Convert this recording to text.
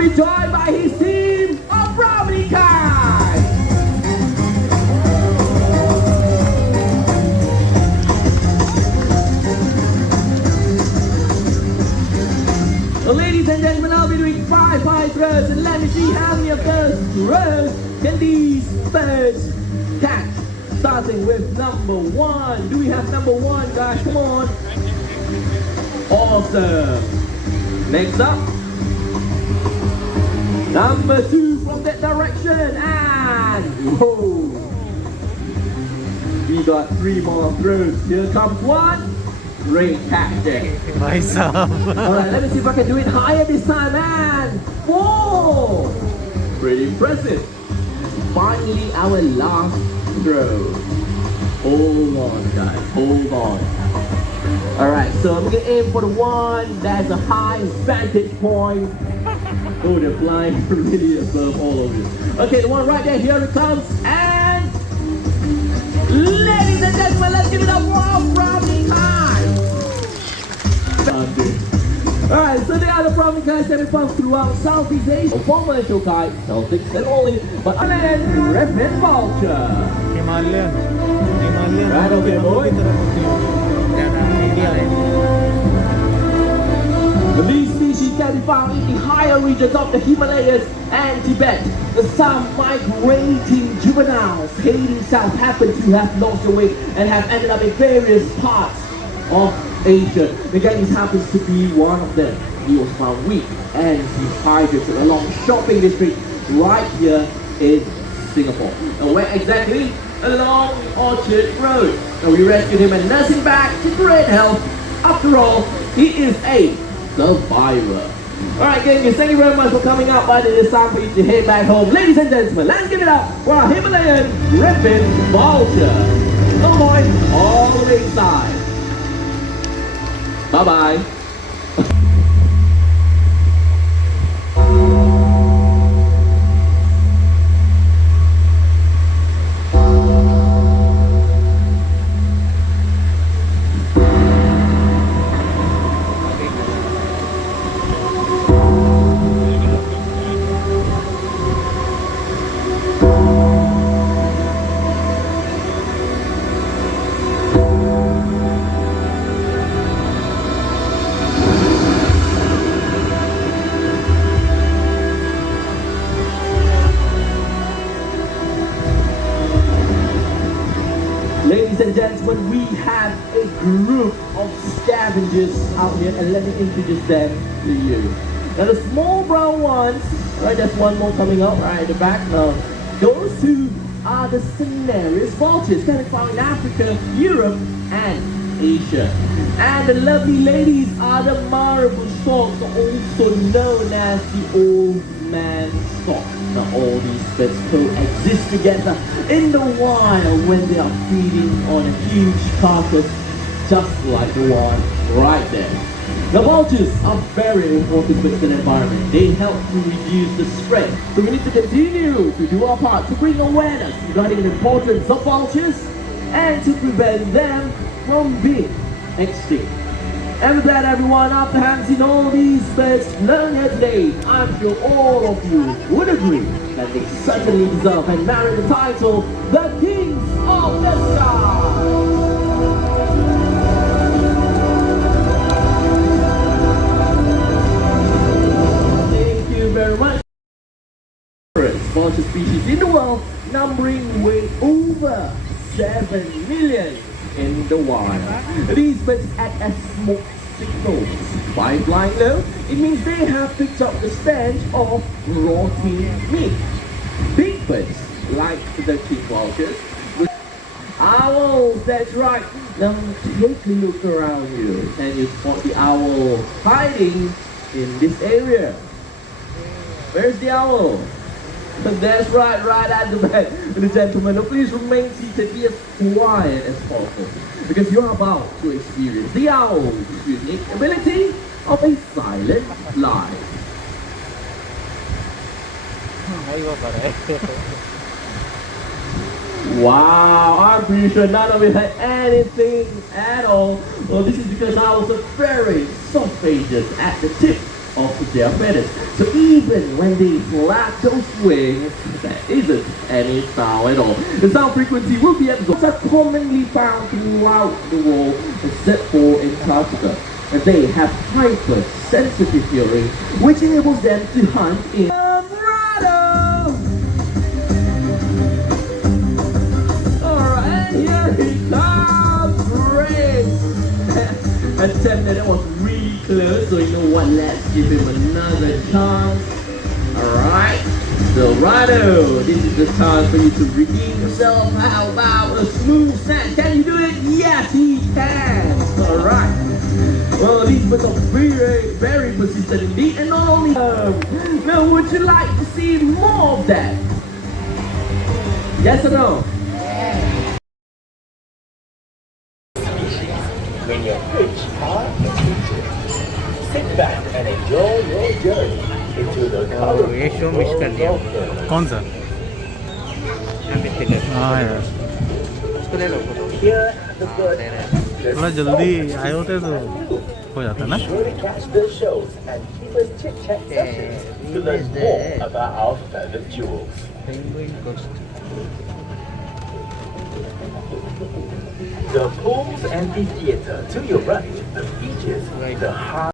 be joined by his team of Brownie Kai. So ladies and gentlemen, I'll be doing 5 high throws, and let me see how many of those throws can these birds catch. Starting with number 1. Do we have number 1, guys? Come on. Awesome. Next up, number 2 from that direction, and whoa, we got 3 more throws. Here comes 1. Great catching. Nice. Alright, let me see if I can do it higher this time, and 4. Pretty impressive. Finally, our last throw. Hold on, guys, hold on. Alright, so I'm gonna aim for the one that has a high vantage point. Oh, they're flying really above all of you. Okay, the one right there, here it comes, and ladies and gentlemen, let's give it up for our Brownie Kai. Alright, so they are the Brownie Kais that we found throughout Southeast Asia. Former Shokai, Celtics and only, but Himalayan Red Vulture. Himalayan. Right, okay, boy. These species can be found in the higher regions of the Himalayas and Tibet. Some migrating juveniles heading south happen to have lost their way and have ended up in various parts of Asia. Again, this happens to be one of them. He was found weak and dehydrated along shopping district right here in Singapore. And where exactly? Along Orchard Road. And we rescued him and nursed him back to great health. After all, he is a survivor. Alright, gang, thank you very much for coming out. But it is time for you to head back home. Ladies and gentlemen, let's give it up for our Himalayan Red Vulture. Come on, all the way inside. Bye-bye. Ladies and gentlemen, we have a group of scavengers out here, and let me introduce them to you. Now the small brown ones, right, there's one more coming up right at the back now. Those two are the Cinereous vultures, can be found in Africa, Europe, and Asia. And the lovely ladies are the marble storks, also known as the old man stork. Now all these birds coexist together in the wild when they are feeding on a huge carcass, just like the one right there. The vultures are very important birds in the environment. They help to reduce the spread. So we need to continue to do our part to bring awareness regarding the importance of vultures and to prevent them from being extinct. And with that, everyone, after having seen all these birds learn here today, I'm sure all of you would agree that they certainly deserve and merit the title, the Kings of the Sky. Thank you very much. Vulture species in the world, numbering way over 7 million in the wild. These birds act as smoke signals. By flying low, it means they have picked up the stench of rotting meat. Big birds, like the king vultures, owls, that's right. Now take a look around you. Can you spot the owl hiding in this area? Where's the owl? That's right, right at the back. Ladies and gentlemen, please remain seated, be as quiet as possible, because you're about to experience the owl's unique ability of a silent flight. Wow, I'm pretty sure none of it had anything at all. Well, this is because owls are very soft edges at the tip of their feathers. So even when they flap those wings, there isn't any sound at all. The sound frequency will be absorbed. Are commonly found throughout the world except for Antarctica. And they have hyper-sensitive hearing, which enables them to hunt in Colorado. Alright, here he comes, Prince. Attempt that was really close, so you know what, let's give him another chance. Alright, so Rado, this is the time for you to redeem yourself. How about a smooth sand? Can you do it? Yes, he can. Alright. Well, these birds are very, very persistent indeed, and not only now, would you like to see more of that? Yes or no? When your bridge are completed, sit back and enjoy your journey into the colorful ये show miss कर दिया कौन सा हाँ यार उसको ले लो photo Here at the bird थोड़ा जल्दी आए होते तो हो जाता ना surely catch the shows and keep us chit-chat sessions to learn more about our feathered jewels. Penguin coast The pool's amphitheater to your right features the high